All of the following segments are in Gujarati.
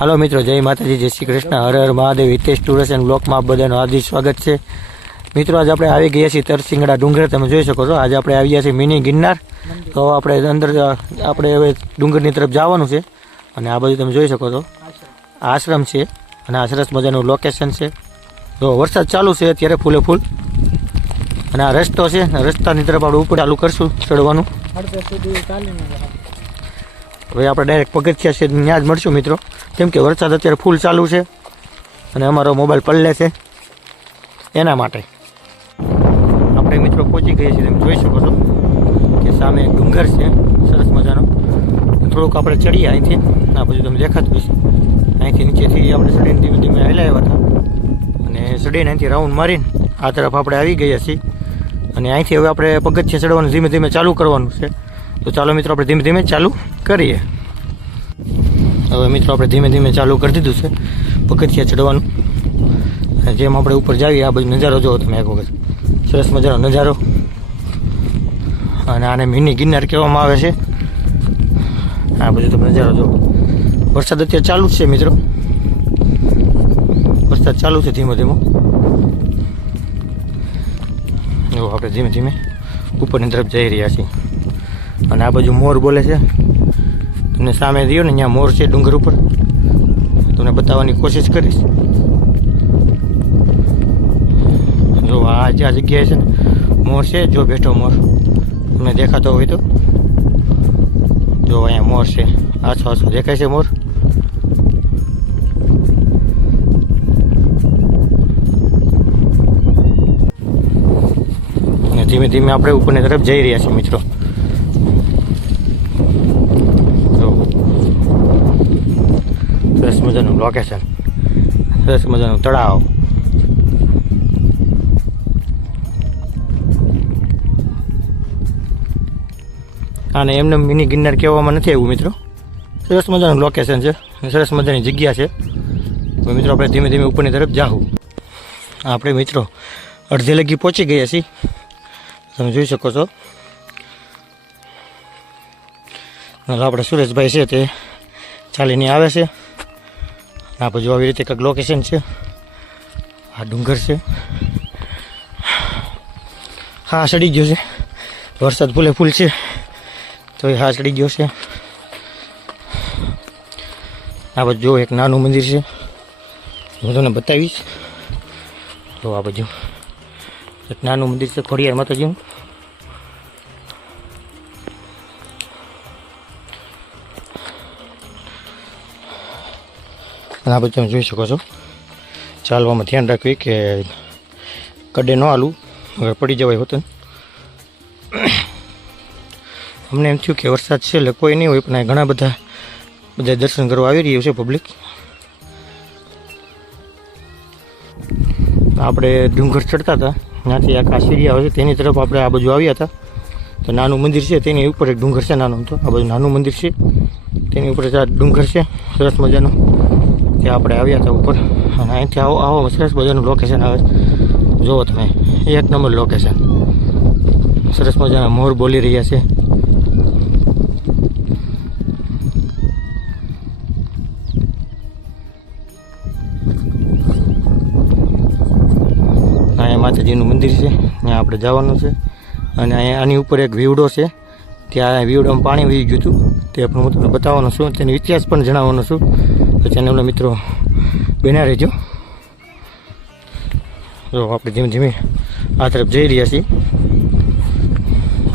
હાલો મિત્રો, જય માતાજી, જય શ્રી કૃષ્ણ. હર હર મહાદેવ, હિતેશ ટુરસ એન્ડ બ્લોકમાં બધાનું હાર્દિક સ્વાગત છે. મિત્રો, આજે આપણે આવી ગયા છીએ તરસિંગડા ડુંગર, તમે જોઈ શકો છો. આજે આપણે આવી ગયા છીએ મિની ગિરનાર. તો આપણે અંદર, આપણે હવે ડુંગરની તરફ જવાનું છે. અને આ બધું તમે જોઈ શકો છો. આશ્રમ છે અને આ સરસ મજાનું લોકેશન છે. તો વરસાદ ચાલુ છે અત્યારે ફૂલે ફૂલ. અને આ રસ્તો છે, રસ્તાની તરફ આપણે ઉપર ચાલુ કરશું, ચડવાનું અડધે સુધી ચાલીને જવાનું. હવે આપણે ડાયરેક્ટ પગથિયા છે, ત્યાં જ મળશું મિત્રો. કેમ કે વરસાદ અત્યારે ફૂલ ચાલુ છે અને અમારો મોબાઈલ પલ્લે છે એના માટે. આપણે મિત્રો પહોંચી ગયા છીએ, તમે જોઈ શકો છો કે સામે ડુંગર છે, સરસ મજાનો. થોડુંક આપણે ચડીએ અહીંથી. આ બધું તમે દેખાતું હશે. અહીંથી નીચેથી આપણે સડીને ધીમે ધીમે હાલ્યા આવ્યા હતા. અને સડીને અહીંથી રાઉન્ડ મારીને આ તરફ આપણે આવી ગયા છીએ. અને અહીંથી હવે આપણે પગથિયા ચડવાનું ધીમે ધીમે ચાલુ કરવાનું છે. તો ચાલો મિત્રો આપણે ધીમે ધીમે ચાલુ કરીએ. હવે મિત્રો આપણે ધીમે ધીમે ચાલુ કરી દીધું છે. પગથિયા ચડવાનું જેમ આપણે ઉપર જઈએ, આ બધું નજારો જોવો તમે એક વખત. સરસ મજાનો નજારો. અને આને મિની ગિરનાર કહેવામાં આવે છે. આ બધું તમે નજારો જોવો. વરસાદ અત્યારે ચાલુ જ છે મિત્રો. વરસાદ ચાલુ છે ધીમો ધીમો. જો આપણે ધીમે ધીમે ઉપરની તરફ જઈ રહ્યા છીએ. આ બાજુ મોર બોલે છે. તમને સામે રહ્યો ને ત્યાં મોર છે ડુંગર ઉપર. તમને બતાવવાની કોશિશ કરીશ. જો આ જે આ જગ્યાએ છે ને, મોર છે, જો બેઠો મોર. તમને દેખાતો હોય તો. જો અહીંયા મોર છે. આછો આછો દેખાય છે મોર? ધીમે ધીમે આપણે ઉપરની તરફ જઈ રહ્યા છીએ મિત્રો જો સરસ મજાનું લોકેશન સરસ મજાનું તળાવ. અને એમને મિની ગિરનાર કહેવામાં નથી આવ્યું, મિત્રો. સરસ મજાનું લોકેશન છે. સરસ મજાની જગ્યા છે. મિત્રો, આપણે ધીમે ધીમે ઉપરની તરફ જાહું. આપણે મિત્રો, અડધે લગી પહોંચી ગયા છીએ. તમે જોઈ શકો છો. આપણે સુરેશભાઈ છે તે ચાલીને આવે છે. આ બાજુ આવી રીતે કંઈક લોકેશન છે. આ ડુંગર છે. હા સડી ગયો છે. વરસાદ ફૂલે ફૂલ છે. તો એ હા સડી ગયો છે. આ બાજુ જો, એક નાનું મંદિર છે. હું તમને બતાવીશ. તો આ બાજુ. એક નાનું મંદિર છે, ખોડિયાર માતાજીનું. અને આ બધું તમે જોઈ શકો છો. ચાલવામાં ધ્યાન રાખવી કે કડે ન હાલવું હવે પડી જવાય હોતું અમને એમ થયું કે વરસાદ છે એટલે કોઈ નહીં હોય, પણ ઘણા બધા બધા દર્શન કરવા આવી રહ્યું છે પબ્લિક આપણે ડુંગર ચડતા હતા. ત્યાંથી આ સીરિયા હોય છે, તેની તરફ આપણે આ બાજુ આવ્યા હતા. તો નાનું મંદિર છે, તેની ઉપર એક ડુંગર છે નાનું. તો આ બાજુ નાનું મંદિર છે, તેની ઉપર ડુંગર છે. સરસ મજાનું. ત્યાં આપણે આવ્યા હતા ઉપર. અને અહીંથી આવો આવો સરસ મજાનું લોકેશન આવે જુઓ તમે, એક નંબર લોકેશન સરસ મજાના મોર બોલી રહ્યા છે. અહીંયા માતાજીનું મંદિર છે, ત્યાં આપણે જવાનું છે. અને અહીંયા આની ઉપર એક વીવડો છે. ત્યાં વીવડામાં પાણી વહી ગયું હતું. તે પણ હું તમને બતાવવાનો છું, તેનો ઇતિહાસ પણ જણાવવાનો છું. તો ચેનલના મિત્રો બન્યા રહેજો. જો આપણે ધીમે ધીમે આ તરફ જઈ રહ્યા છીએ.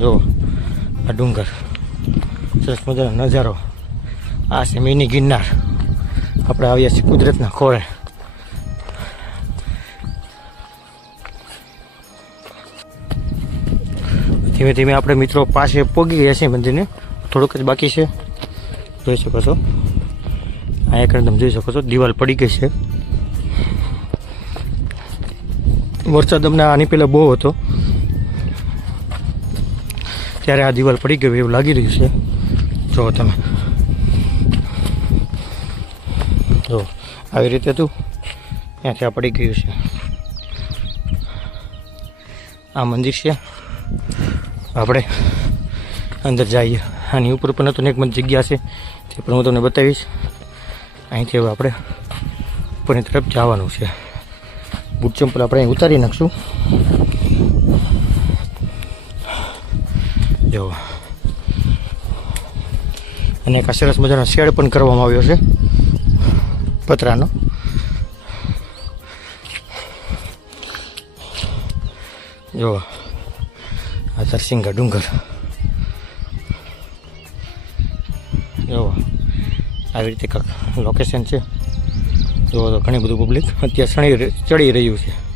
જો આ ડુંગર. સરસ મજાનો નજારો. આ છે મિની ગિરનાર. આપણે આવ્યા છીએ કુદરતના ખોળે ધીમે ધીમે આપણે મિત્રો પાસે પહોંચી ગયા છીએ મંદિરને. થોડુંક જ બાકી છે. જોઈ શકો છો. આ એક તમે જોઈ શકો છો. દિવાલ પડી ગઈ છે. વરસાદ અમને આની પહેલાં બહુ હતો. ત્યારે આ દિવાલ પડી ગઈ એવું લાગી રહ્યું છે. જુઓ તમે. જો, આવી રીતે હતું. ત્યાંથી આ પડી ગયું છે. આ મંદિર છે. આપણે અંદર જઈએ. આની ઉપર પણ હતું ને એક જગ્યા છે. તે પણ હું તમને બતાવીશ. અહીંથી હવે આપણે ઉપરની તરફ જવાનું છે. બૂટ ચંપલ આપણે અહીં ઉતારી નાખશું. જો. અને એક સરસ મજાનો શેડ પણ કરવામાં આવ્યો છે. પતરાનો. જો. આ તરસિંગા ડુંગર. જો. આવી રીતે લોકેશન છે. જો તો ઘણી બધું પબ્લિક અત્યારે ર- ચડી રહ્યું છે.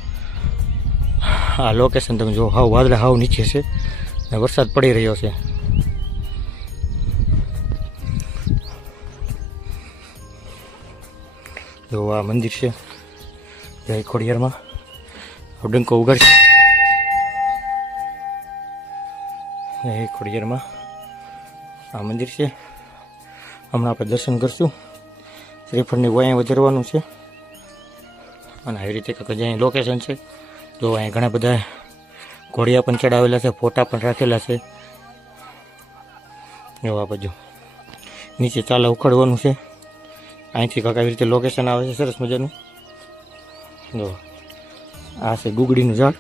આ લોકેશન તમે જો હાવ વાદળા, હાવ નીચે છે. અને વરસાદ પડી રહ્યો છે. જો આ મંદિર છે. જય ખોડિયારમાં. ડંકો ઉગાડશે. જય ખોડિયારમાં આ મંદિર છે. હમણાં આપણે દર્શન કરશું. શ્રીફળની વાયા વધારવાનું છે. અને આવી રીતે કાંક જ લોકેશન છે. જો અહીંયા ઘણા બધા ઘોડિયા પણ ચડાવેલા છે, ફોટા પણ રાખેલા છે. એવા બાજુ નીચે ચાલા ઉખડવાનું છે. અહીંથી કાંક આવી રીતે લોકેશન આવે છે, સરસ મજાનું. જો આ છે ગુગડીનું ઝાડ.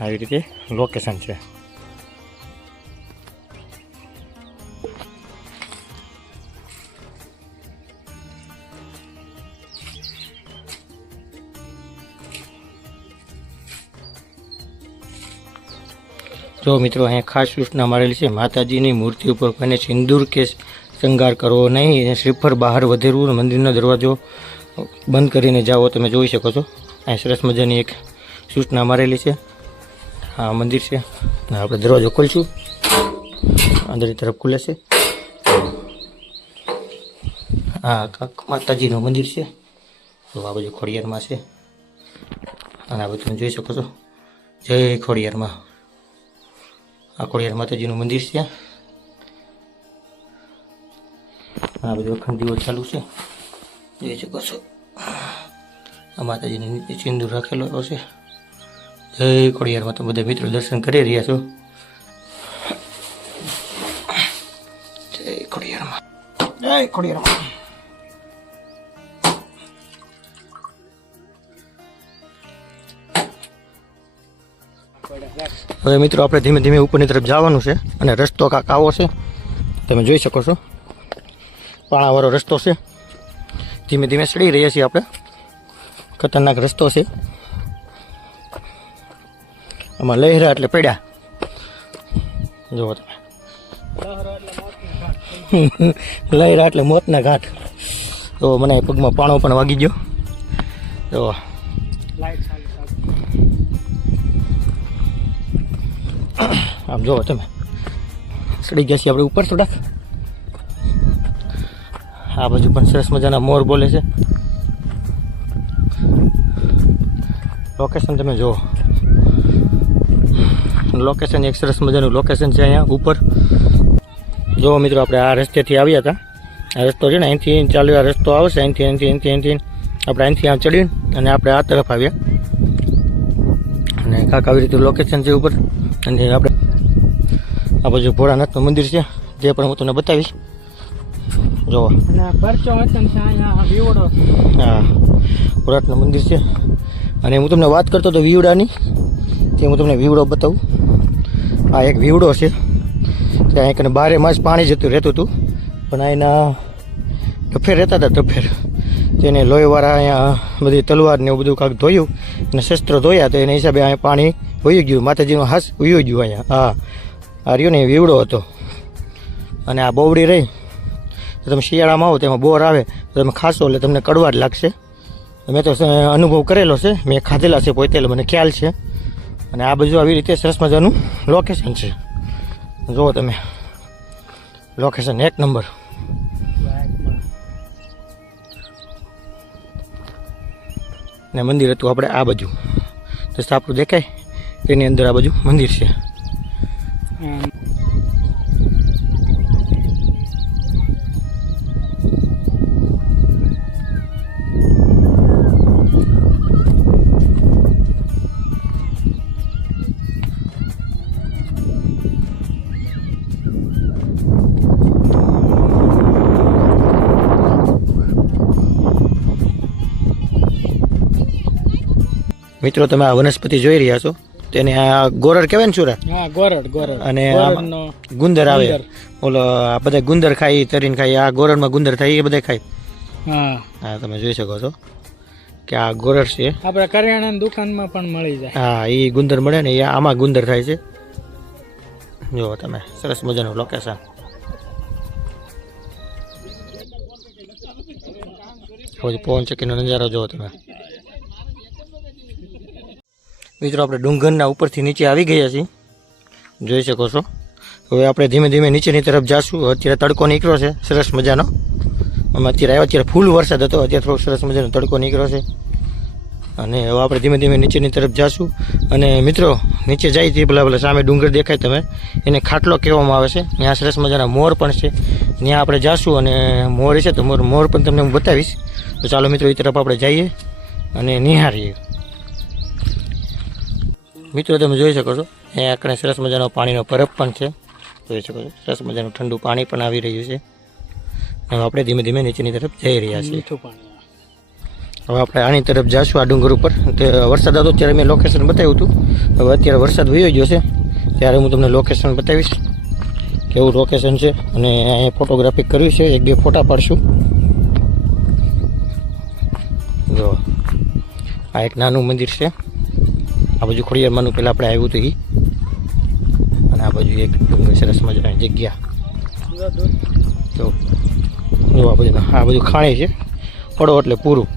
આવી રીતે લોકેશન છે. જો મિત્રો અહીંયા ખાસ સૂચના મારેલી છે, માતાજીની મૂર્તિ ઉપર કોઈને સિંદૂર કે શૃંગાર કરવો નહીં અને શ્રીફળ બહાર વધેરવું, મંદિરનો દરવાજો બંધ કરીને જાઓ, તમે જોઈ શકો છો. અહીં સરસ મજાની એક સૂચના મારેલી છે. આ મંદિર છે. આપણે દરવાજો ખોલશું. અંદરની તરફ ખુલે છે. આ કાંક માતાજીનું મંદિર છે. તો આ બાજુ ખોડિયારમાં છે. અને આ બધું તમે જોઈ શકો છો. જય ખોડિયારમાં. આ ખોડિયાર માતાજીનું મંદિર છે. આ બધું અખંડીઓ ચાલુ છે. જોઈ શકો છો. આ માતાજીની નીચે સિંદૂર રાખેલો છે. જય ખોડિયારમાં તો બધા મિત્રો દર્શન કરી રહ્યા છો. જય ખોડિયારમાં જય ખોડિયારમાં હવે મિત્રો, આપણે ધીમે ધીમે ઉપરની તરફ જવાનું છે અને રસ્તો કાંક આવો છે. તમે જોઈ શકો છો. પાણાવાળો રસ્તો છે. ધીમે ધીમે ચડી રહ્યા છીએ આપણે. ખતરનાક રસ્તો છે. આમાં લહેરા એટલે પડ્યા. જુઓ તમે. લહેરા એટલે મોતના ઘાટ. તો મને પગમાં પાણો પણ વાગી ગયો. તો આમ જુઓ તમે. ચડી ગયા છીએ આપણે ઉપર થોડાક. આ બાજુ પણ સરસ મજાના મોર બોલે છે. લોકેશન તમે જુઓ. લોકેશન એક સરસ મજાનું લોકેશન છે અહીંયા ઉપર. જુઓ મિત્રો, આપણે આ રસ્તેથી આવ્યા હતા. આ રસ્તો છે ને, અહીંથી ચાલ્યો આ રસ્તો આવશે, અહીંથી અહીંથી અહીંથી અહીંથી આપણે અહીંથી આ ચડીને અને આપણે આ તરફ આવ્યા. અને કાંક આવી રીતે લોકેશન છે ઉપર. અને આપણે આ બાજુ ભોળાનાથનું મંદિર છે જે પણ હું તમને બતાવીશ. જોવો. હા ભોળાનાથનું મંદિર છે. અને હું તમને વાત કરતો હતો વીવડાની તે હું તમને વીવડો બતાવું. આ એક વીવડો છે. ત્યાં એક બારે માસ પાણી જતું રહેતું હતું. પણ અહીંના ડફેર રહેતા હતા ડફેર તેને લોહીવાળા અહીંયા બધી તલવાર ને એવું બધું કાંક ધોયું અને શસ્ત્ર ધોયા તો એના હિસાબે અહીંયા પાણી વહી ગયું. માતાજીનું હાસ વહી ગયું અહીંયા. હા. રહ્યો ને વીવડો હતો. અને આ બોવડી રહી. તો તમે શિયાળામાં આવો, તેમાં બોર આવે, તો તમે ખાશો, એટલે તમને કડવા જ લાગશે. મેં તો અનુભવ કરેલો છે, મેં ખાધેલા છે પોતે મને ખ્યાલ છે. અને આ બાજુ આવી રીતે સરસ મજાનું લોકેશન છે. જુઓ તમે. લોકેશન એક નંબર ને મંદિર હતું આપણે આ બાજુ. તો આપણું દેખાય? તેની અંદર આ બાજુ મંદિર છે. મિત્રો તમે આ વનસ્પતિ જોઈ રહ્યા છો? તેને આ ગોરડ કહેવાય ને સુરા હા ગોરડ ગોરડ. અને ગુંદર આવે. ઓલો આ બધા ગુંદર ખાઈ તરીને ખાઈ આ ગોરડમાં ગુંદર થાય એ બધા ખાય. હા. હા તમે જોઈ શકો છો કે આ ગોરડ છે. આપણે કરિયાણાની દુકાનમાં પણ મળી જાય. હા એ ગુંદર મળે ને એ આમાં ગુંદર થાય છે. જુઓ તમે સરસ મજાનું લોકેશન પવન ચક્કીનો નજારો જુઓ તમે. મિત્રો, આપણે ડુંગરના ઉપરથી નીચે આવી ગયા છીએ. જોઈ શકો છો. હવે આપણે ધીમે ધીમે નીચેની તરફ જાશું. અત્યારે તડકો નીકળ્યો છે. સરસ મજાનો. અમે અત્યારે આવ્યા અત્યારે ફૂલ વરસાદ હતો. અત્યારે થોડોક સરસ મજાનો તડકો નીકળ્યો છે. અને હવે આપણે ધીમે ધીમે નીચેની તરફ જાશું. અને મિત્રો, નીચે જાય તે પેલા ભલે સામે ડુંગર દેખાય તમે. એને ખાટલો કહેવામાં આવે છે. ત્યાં સરસ મજાના મોર પણ છે. ત્યાં આપણે જાશું અને મોર છે તો મોર મોર પણ તમને હું બતાવીશ. તો ચાલો મિત્રો એ તરફ આપણે જઈએ અને નિહાળીએ. મિત્રો તમે જોઈ શકો છો અહીંયા આપણે સરસ મજાનો પાણીનો બરફ પણ છે. જોઈ શકો છો સરસ મજાનું ઠંડુ પાણી પણ આવી રહ્યું છે. હવે આપણે ધીમે ધીમે નીચેની તરફ જઈ રહ્યા છીએ. હવે આપણે આની તરફ જઈશું આ ડુંગર ઉપર. તે વરસાદ હતો ત્યારે મેં લોકેશન બતાવ્યું હતું. હવે અત્યારે વરસાદ વયો ગયો છે ત્યારે હું તમને લોકેશન બતાવીશ કેવું લોકેશન છે. અને અહીંયા ફોટોગ્રાફી કર્યું છે એક બે ફોટા પાડશું. જો આ એક નાનું મંદિર છે. આ બાજુ ખોડિયારમાંનું પહેલાં આપણે આવ્યું હતું અને આ બાજુ એક સરસ મજાની જગ્યા. તો જો આ બધું આ બધું ખાણી છે. પડો એટલે પૂરું.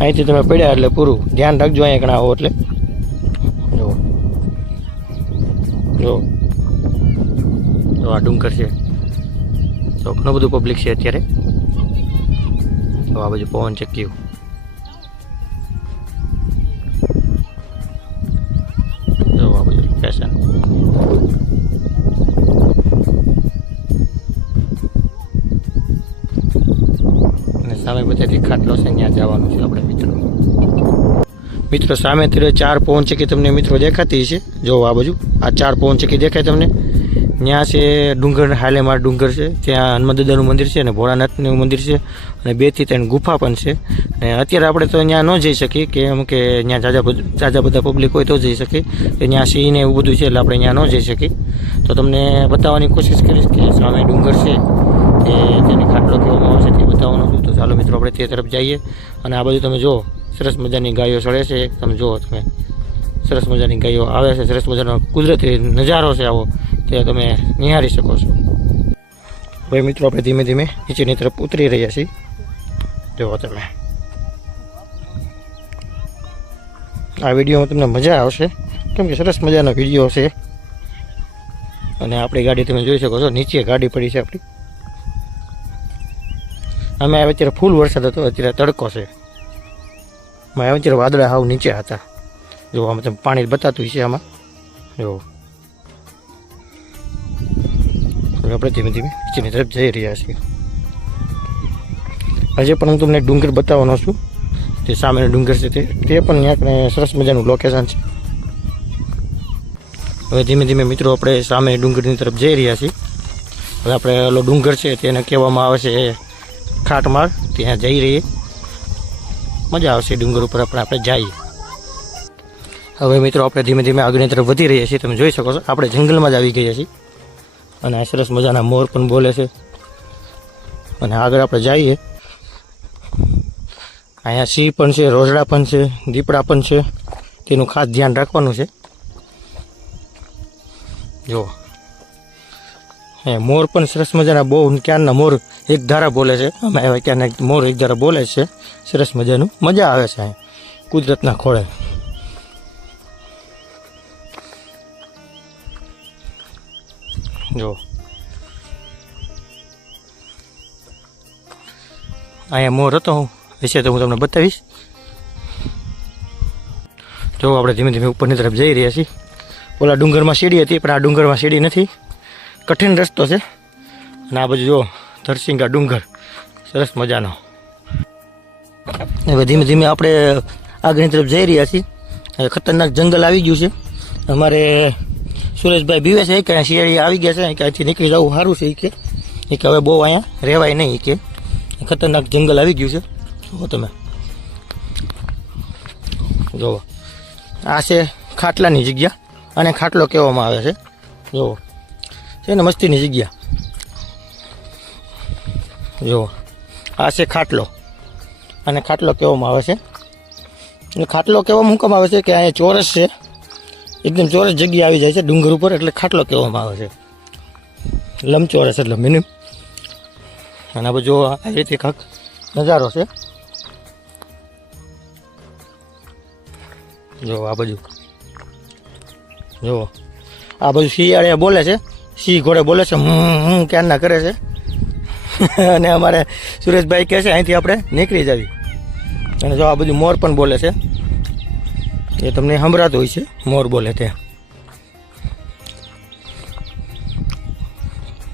અહીંથી તમે પડ્યા એટલે પૂરું. ધ્યાન રાખજો અહીંયા ઘણા આવો એટલે. જો. જો. જો આ ડુંગર છે. તો ઘણું બધું પબ્લિક છે અત્યારે. તો આ બાજુ પવન ચક્કીયું. જવાનું છે આપણે મિત્રો. મિત્રો સામે અત્યારે ચાર પવન ચક્કી તમને મિત્રો દેખાતી છે જો આ બાજુ, આ ચાર પવન ચક્કી દેખાય તમને? ત્યાં છે ડુંગર, હાલેમાર ડુંગર છે, ત્યાં હનુમાન દાદાનું મંદિર છે અને ભોળાનાથનું મંદિર છે અને બેથી ત્રણ ગુફા પણ છે. અને અત્યારે આપણે તો ત્યાં ન જઈ શકીએ કે એમ કે ત્યાં જાજા જાજા બધા પબ્લિક હોય તો જઈ શકીએ. કે ત્યાં સિંહ ને એવું બધું છે એટલે આપણે ત્યાં ન જઈ શકીએ. તો તમને બતાવવાની કોશિશ કરીશ કે સામે ડુંગર છે એ તેને ખાટલો કહેવામાં આવે છે તે બતાવવાનું છું તો ચાલો મિત્રો, આપણે તે તરફ જઈએ. અને આ બધું તમે જુઓ, સરસ મજાની ગાયો ચડે છે. તમે જુઓ, તમે સરસ મજાની ગાયો આવે છે. સરસ મજાનો કુદરતી નજારો છે આવો. તે તમે નિહાળી શકો છો. હવે મિત્રો, આપણે ધીમે ધીમે નીચેની તરફ ઉતરી રહ્યા છીએ. જુઓ તમે. આ વિડીયોમાં તમને મજા આવશે. કેમ કે સરસ મજાનો વીડિયો છે. અને આપણી ગાડી તમે જોઈ શકો છો. નીચે ગાડી પડી છે આપણી. અમે આવે ત્યારે ફૂલ વરસાદ હતો, અત્યારે તડકો છે. અમે આવે ત્યારે વાદળા હાવ નીચે હતા. જો આમાં તમે પાણી બતાતું છે આમાં. જો. આપણે ધીમે ધીમે નીચેની તરફ જઈ રહ્યા છીએ. આજે પણ હું તમને ડુંગર બતાવવાનો છું. તે સામેનો ડુંગર છે તે. તે પણ ત્યાં સરસ મજાનું લોકેશન છે. હવે ધીમે ધીમે મિત્રો આપણે સામે ડુંગરની તરફ જઈ રહ્યા છીએ. હવે આપણે ડુંગર છે તેને કહેવામાં આવે છે ખાટમાળ, ત્યાં જઈ રહીએ. મજા આવશે ડુંગર ઉપર આપણે આપણે જઈએ. હવે મિત્રો આપણે ધીમે ધીમે આગળની તરફ વધી રહ્યા છીએ, તમે જોઈ શકો છો. આપણે જંગલમાં જ આવી ગયા છીએ. અને આ સરસ મજાના મોર પણ બોલે છે. અને આગળ આપણે જઈએ. અહીંયા સિંહ પણ છે, રોજડા પણ છે, દીપડા પણ છે. તેનું ખાસ ધ્યાન રાખવાનું છે. જો હે, મોર પણ સરસ મજાના બહુ ક્યારના મોર એક ધારા બોલે છે. અમે આવ્યા ક્યાંના મોર એક ધારા બોલે છે. સરસ મજાનું મજા આવે છે અહીં, કુદરતના ખોળે. જો. અહીંયા મોર હતો હું, વિશે તો હું તમને બતાવીશ. જો, આપણે ધીમે ધીમે ઉપરની તરફ જઈ રહ્યા છીએ. ઓલા ડુંગરમાં સીડી હતી, પણ આ ડુંગરમાં સીડી નથી. કઠિન રસ્તો છે. અને આ બાજુ જો ધરસિંગા ડુંગર. સરસ મજાનો. હવે ધીમે ધીમે આપણે આગળની તરફ જઈ રહ્યા છીએ. હવે ખતરનાક જંગલ આવી ગયું છે. અમારે સુરેશભાઈ બીવે છે કે શિયાળી આવી ગયા છે. કે અહીંથી નીકળી જવું સારું છે કે. કે હવે બહુ અહીંયા રહેવાય નહીં કે. ખતરનાક જંગલ આવી ગયું છે. જુઓ તમે. જુઓ. આ છે ખાટલાની જગ્યા. અને ખાટલો કહેવામાં આવે છે. જુઓ. છે ને મસ્તીની જગ્યા. જુઓ. આ છે ખાટલો. અને ખાટલો કહેવામાં આવે છે. એટલે ખાટલો કહેવામાં હુકમ આવે છે કે અહીંયા ચોરસ છે. એકદમ ચોરસ જગ્યા આવી જાય છે ડુંગર ઉપર એટલે ખાટલો કહેવામાં આવે છે. લંબચોરસ એટલે મિનિમ અને આ બધું આવી રીતે કાંક નજારો છે. જો આ બધું. જુઓ. આ બધું શિયાળે બોલે છે. સિંહ ઘોડે બોલે છે હું હું ક્યારના કરે છે. અને અમારે સુરેશભાઈ કહે છે, અહીંથી આપણે નીકળી જવી. અને જો આ બધું મોર પણ બોલે છે. એ તમને સંભળાતું હોય છે, મોર બોલે તે.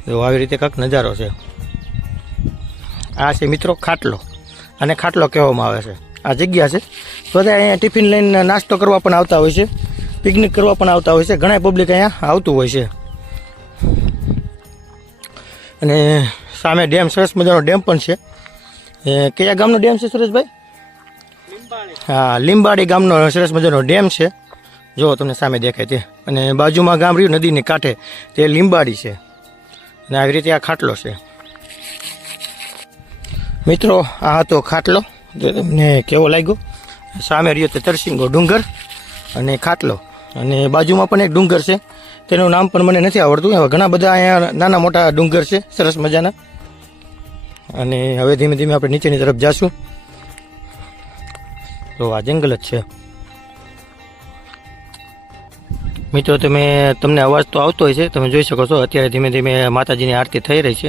જો આવી રીતે કંઈક નજારો છે. આ છે મિત્રો ખાટલો. અને ખાટલો કહેવામાં આવે છે. આ જગ્યા છે. બધા અહીંયા ટિફિન લઈને નાસ્તો કરવા પણ આવતા હોય છે. પિકનિક કરવા પણ આવતા હોય છે. ઘણા પબ્લિક અહીંયા આવતું હોય છે. અને સામે ડેમ, સરસ મજાનો ડેમ પણ છે. એ કયા ગામનો ડેમ છે સુરેશભાઈ? હા, લીંબાડી ગામનો સરસ મજાનો ડેમ છે. જો તમને સામે દેખાય તે. અને બાજુમાં ગામ રહ્યું, નદીને કાંઠે, તે લીંબાડી છે. અને આવી રીતે આ ખાટલો છે. મિત્રો, આ હતો ખાટલો. તમને કેવો લાગ્યો? સામે રહ્યો તે તરસિંગો ડુંગર અને ખાટલો. અને બાજુમાં પણ એક ડુંગર છે. તેનું નામ પણ મને નથી આવડતું. હવે ઘણા બધા અહીંયા નાના મોટા ડુંગર છે, સરસ મજાના. અને હવે ધીમે ધીમે આપણે નીચેની તરફ જાશું. તો આ જંગલ જ છે. મિત્રો, તમે, તમને અવાજ તો આવતો હોય છે, તમે જોઈ શકો છો, અત્યારે ધીમે ધીમે માતાજીની આરતી થઈ રહી છે.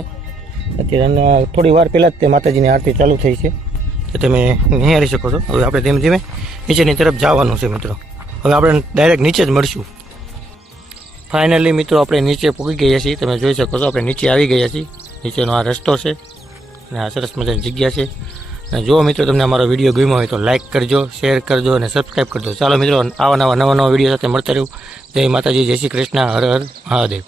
અત્યારે થોડી વાર પહેલાં જ તે માતાજીની આરતી ચાલુ થઈ છે. તો તમે નિહાળી શકો છો. હવે આપણે ધીમે ધીમે નીચેની તરફ જવાનું છે, મિત્રો. હવે આપણે ડાયરેક્ટ નીચે જ મળશું. ફાઇનલી મિત્રો, આપણે નીચે પૂગી ગયા છીએ. તમે જોઈ શકો છો, આપણે નીચે આવી ગયા છીએ. નીચેનો આ રસ્તો છે અને આ સરસ મજાની જગ્યા છે. અને જો મિત્રો તમને અમારો વીડિયો ગમ્યો હોય તો લાઇક કરજો શેર કરજો અને સબસ્ક્રાઈબ કરજો. ચાલો મિત્રો, આવા નવા નવા નવા વીડિયો સાથે મળતા રહ્યું જય માતાજી, જય શ્રી કૃષ્ણ. હર હર મહાદેવ.